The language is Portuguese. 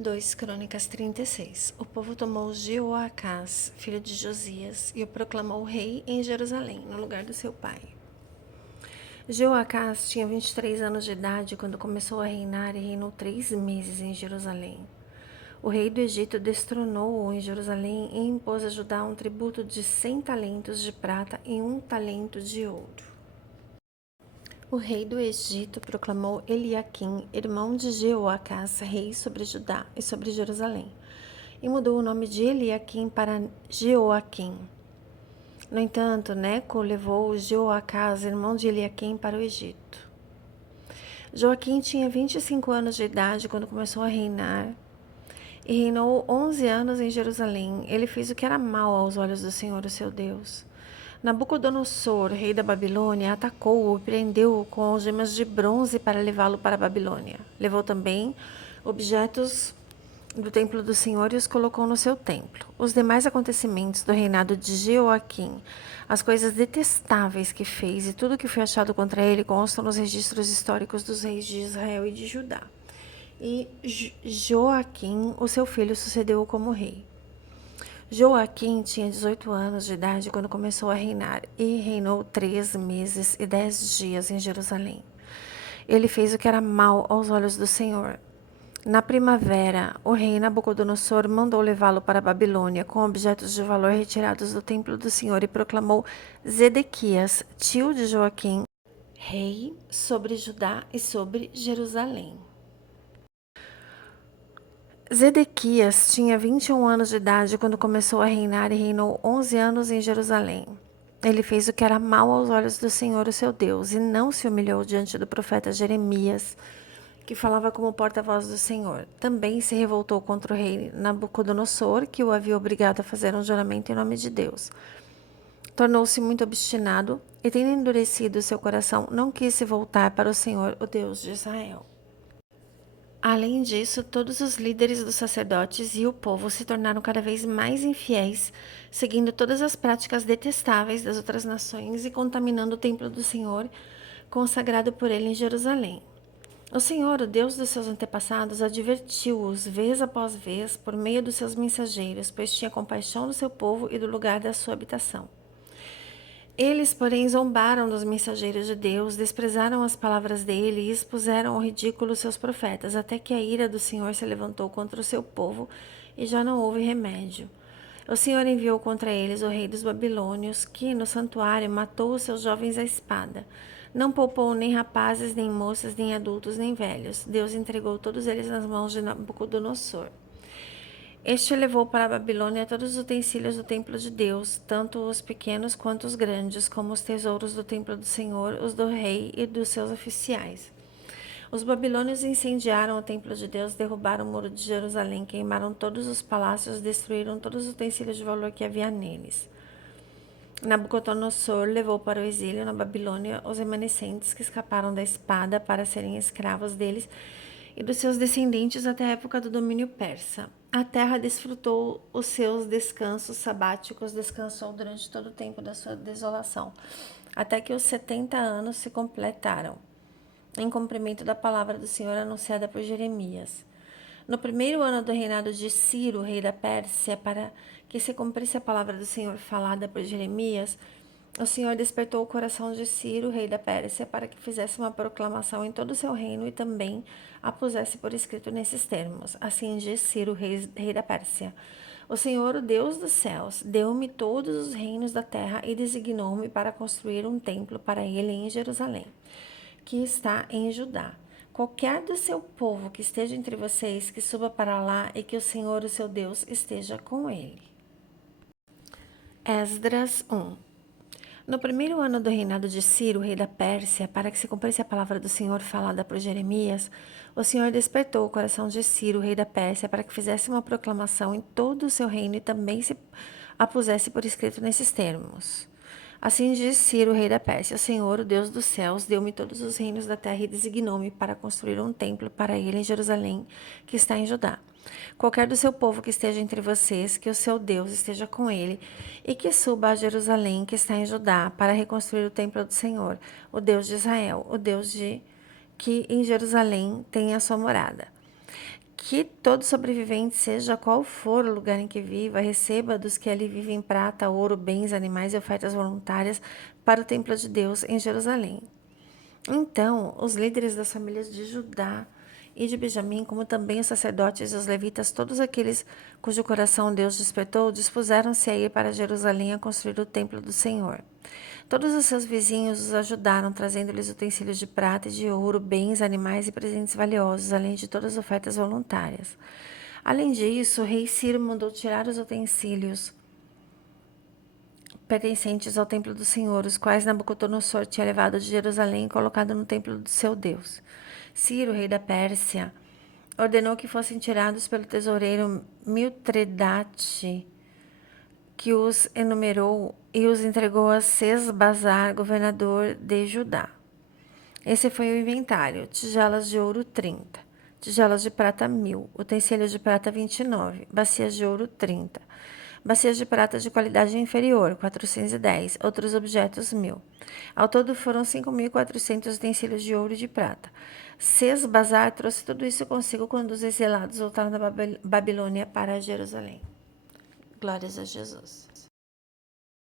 2 Crônicas 36. O povo tomou Jeoacás, filho de Josias, e o proclamou rei em Jerusalém, no lugar do seu pai. Jeoacás tinha 23 anos de idade quando começou a reinar e reinou 3 meses em Jerusalém. O rei do Egito destronou-o em Jerusalém e impôs a Judá um tributo de 100 talentos de prata e 1 talento de ouro. O rei do Egito proclamou Eliaquim, irmão de Jeoacás, rei sobre Judá e sobre Jerusalém, e mudou o nome de Eliaquim para Jeoaquim. No entanto, Neco levou Jeoacás, irmão de Eliaquim, para o Egito. Joaquim tinha 25 anos de idade quando começou a reinar e reinou 11 anos em Jerusalém. Ele fez o que era mal aos olhos do Senhor, o seu Deus. Nabucodonosor, rei da Babilônia, atacou-o e prendeu-o com algemas de bronze para levá-lo para a Babilônia. Levou também objetos do templo do Senhor e os colocou no seu templo. Os demais acontecimentos do reinado de Jeoaquim, as coisas detestáveis que fez e tudo que foi achado contra ele constam nos registros históricos dos reis de Israel e de Judá. E Joaquim, o seu filho, sucedeu-o como rei. Joaquim tinha 18 anos de idade quando começou a reinar e reinou 3 meses e 10 dias em Jerusalém. Ele fez o que era mal aos olhos do Senhor. Na primavera, o rei Nabucodonosor mandou levá-lo para a Babilônia com objetos de valor retirados do templo do Senhor e proclamou Zedequias, tio de Joaquim, rei sobre Judá e sobre Jerusalém. Zedequias tinha 21 anos de idade quando começou a reinar e reinou 11 anos em Jerusalém. Ele fez o que era mal aos olhos do Senhor, o seu Deus, e não se humilhou diante do profeta Jeremias, que falava como porta-voz do Senhor. Também se revoltou contra o rei Nabucodonosor, que o havia obrigado a fazer um juramento em nome de Deus. Tornou-se muito obstinado e, tendo endurecido seu coração, não quis se voltar para o Senhor, o Deus de Israel. Além disso, todos os líderes dos sacerdotes e o povo se tornaram cada vez mais infiéis, seguindo todas as práticas detestáveis das outras nações e contaminando o templo do Senhor, consagrado por ele em Jerusalém. O Senhor, o Deus dos seus antepassados, advertiu-os vez após vez por meio dos seus mensageiros, pois tinha compaixão do seu povo e do lugar da sua habitação. Eles, porém, zombaram dos mensageiros de Deus, desprezaram as palavras dele e expuseram ao ridículo seus profetas, até que a ira do Senhor se levantou contra o seu povo e já não houve remédio. O Senhor enviou contra eles o rei dos babilônios, que no santuário matou os seus jovens à espada. Não poupou nem rapazes, nem moças, nem adultos, nem velhos. Deus entregou todos eles nas mãos de Nabucodonosor. Este levou para a Babilônia todos os utensílios do templo de Deus, tanto os pequenos quanto os grandes, como os tesouros do templo do Senhor, os do rei e dos seus oficiais. Os babilônios incendiaram o templo de Deus, derrubaram o muro de Jerusalém, queimaram todos os palácios, destruíram todos os utensílios de valor que havia neles. Nabucodonosor levou para o exílio na Babilônia os remanescentes que escaparam da espada para serem escravos deles e dos seus descendentes até a época do domínio persa. A terra desfrutou os seus descansos sabáticos, descansou durante todo o tempo da sua desolação, até que os 70 anos se completaram, em cumprimento da palavra do Senhor anunciada por Jeremias. No primeiro ano do reinado de Ciro, rei da Pérsia, para que se cumprisse a palavra do Senhor falada por Jeremias, o Senhor despertou o coração de Ciro, rei da Pérsia, para que fizesse uma proclamação em todo o seu reino e também a pusesse por escrito nesses termos. Assim diz Ciro, rei da Pérsia: O Senhor, o Deus dos céus, deu-me todos os reinos da terra e designou-me para construir um templo para ele em Jerusalém, que está em Judá. Qualquer do seu povo que esteja entre vocês, que suba para lá e que o Senhor, o seu Deus, esteja com ele. Esdras 1. No primeiro ano do reinado de Ciro, rei da Pérsia, para que se cumprisse a palavra do Senhor falada por Jeremias, o Senhor despertou o coração de Ciro, rei da Pérsia, para que fizesse uma proclamação em todo o seu reino e também se a pusesse por escrito nesses termos. Assim diz Ciro, rei da Pérsia: O Senhor, o Deus dos céus, deu-me todos os reinos da terra e designou-me para construir um templo para ele em Jerusalém, que está em Judá. Qualquer do seu povo que esteja entre vocês, que o seu Deus esteja com ele, e que suba a Jerusalém, que está em Judá, para reconstruir o templo do Senhor, o Deus de Israel, o Deus de que em Jerusalém tem a sua morada. que todo sobrevivente, seja qual for o lugar em que viva, receba dos que ali vivem prata, ouro, bens, animais e ofertas voluntárias para o templo de Deus em Jerusalém. Então, os líderes das famílias de Judá e de Benjamim, como também os sacerdotes e os levitas, todos aqueles cujo coração Deus despertou, dispuseram-se a ir para Jerusalém a construir o templo do Senhor. Todos os seus vizinhos os ajudaram, trazendo-lhes utensílios de prata e de ouro, bens, animais e presentes valiosos, além de todas as ofertas voluntárias. Além disso, o rei Ciro mandou tirar os utensílios pertencentes ao templo do Senhor, os quais Nabucodonosor tinha levado de Jerusalém e colocado no templo do seu Deus. Ciro, rei da Pérsia, ordenou que fossem tirados pelo tesoureiro Mitredate, que os enumerou e os entregou a Sesbazar, governador de Judá. Esse foi o inventário: tigelas de ouro 30, tigelas de prata 1.000, utensílios de prata 29, bacias de ouro 30, bacias de prata de qualidade inferior 410, outros objetos 1.000. Ao todo foram 5.400 utensílios de ouro e de prata. Sesbazar trouxe tudo isso consigo quando os exilados voltaram da Babilônia para Jerusalém. Glórias a Jesus.